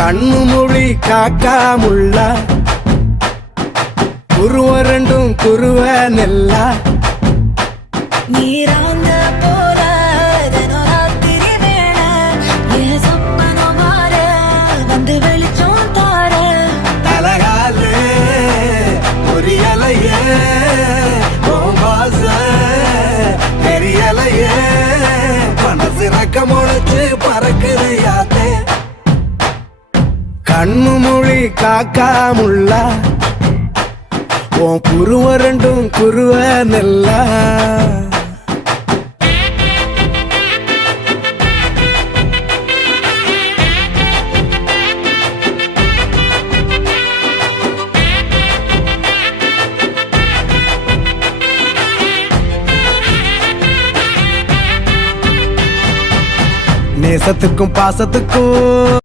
கண்ணு மொழி காக்காமுள்ள குருவ ரெண்டும் குருவ நெல்லா நீராங்க போல தினராத்திரி வேளை என் சொப்பனம் மாற வந்து வெளிச்சம் தார தலகாலே பொரியலையே ஓம்பாச பெரியலையே மனசு ரக்க முளைச்சு பறக்குது யாத்தே கண்ணு மொழி காக்காமுள்ள உன் குருவ ரெண்டும் குருவ நெல்லா நேசத்துக்கும் பாசத்துக்கும்